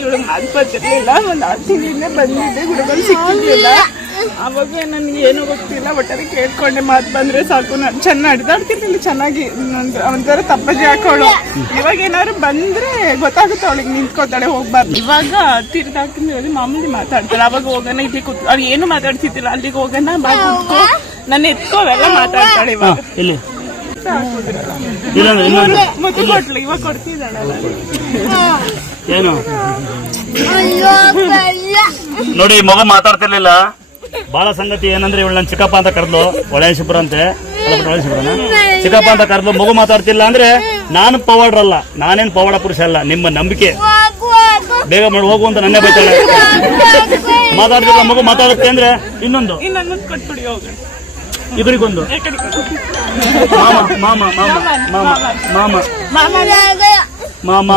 ಇವಳು ಮಾತು ಬರ್ತಿರ್ಲಿಲ್ಲ. ಒಂದು 6 ತಿಂಗಳಿಂದ ಬಂದಿದ್ದೆ, ಗುರುಗಳು ಸಿಕ್ಕಿರ್ಲಿಲ್ಲ. ಅವಾಗ ನನ್ಗೆ ಏನೂ ಗೊತ್ತಿಲ್ಲ, ಒಟ್ಟಾರೆ ಕೇಳ್ಕೊಂಡೆ ಮಾತು ಬಂದ್ರೆ ಸಾಕು. ನಾನು ಚೆನ್ನಾಗಿ ಅಡ್ದಾಡ್ತಿರ್ಲಿಲ್ಲ, ಚೆನ್ನಾಗಿ ಒಂಥರ ತಪ್ಪಜಿ ಹಾಕೋಳು. ಇವಾಗ ಏನಾದ್ರು ಬಂದ್ರೆ ಗೊತ್ತಾಗುತ್ತೆ ಅವಳಿಗೆ, ನಿಂತ್ಕೋತಾಳೆ, ಹೋಗ್ಬಾರ್ದು. ಇವಾಗ ತೀರ್ഥാಕಿಂದ ಮಾಮೂಲಿ ಮಾತಾಡ್ತಾಳೆ. ಅವಾಗ ಹೋಗೋಣ, ಇಲ್ಲಿ ಕೂತ್ ಅವ್ರು ಏನು ಮಾತಾಡ್ತಿದ್ದಿಲ್ಲ, ಅಲ್ಲಿಗೆ ಹೋಗೋಣ, ಬಾ ಕೂತ್ಕೋ, ನನ್ನ ಎತ್ಕೋ, ಅವೆಲ್ಲ ಮಾತಾಡ್ತಾಳೆ. ಇವಾಗ ಮುದ್ದು ಕೊಟ್ಲು, ಇವಾಗ ಕೊಡ್ತಿದ್ದಾಳೆ. ಏನು ನೋಡಿ, ಮಗು ಮಾತಾಡ್ತಿರ್ಲಿಲ್ಲ. ಬಹಳ ಸಂಗತಿ ಏನಂದ್ರೆ ಇವಳು ನನ್ನ ಚಿಕ್ಕಪ್ಪ ಅಂತ ಕರೆದ್ಲು, ಒಳೇಶಪುರ ಅಂತೆ, ಚಿಕ್ಕಪ್ಪ ಅಂತ ಕರೆದ್ಲು. ಮಗು ಮಾತಾಡ್ತಿಲ್ಲ ಅಂದ್ರೆ ನಾನು ಪವಾಡ್ರಲ್ಲ, ನಾನೇನ್ ಪವಾಡ ಪುರುಷ ಅಲ್ಲ, ನಿಮ್ಮ ನಂಬಿಕೆ. ಬೇಗ ಮಾಡಿ ಹೋಗು ಅಂತ ನನ್ನೇ ಬೈತಾಳೆ. ಮಾತಾಡ್ತಿಲ್ಲ ಮಗು, ಮಾತಾಡುತ್ತೆ ಅಂದ್ರೆ ಇನ್ನೊಂದು ಕೊಟ್ಬಿಡಿ, ಹೋಗೋಣ. ಇಬ್ಬರಿಗೊಂದು ಮಾಮ ಮಾಮ ಮಾಮ ಮಾಮ ಮಾಮ ಮಾಮ.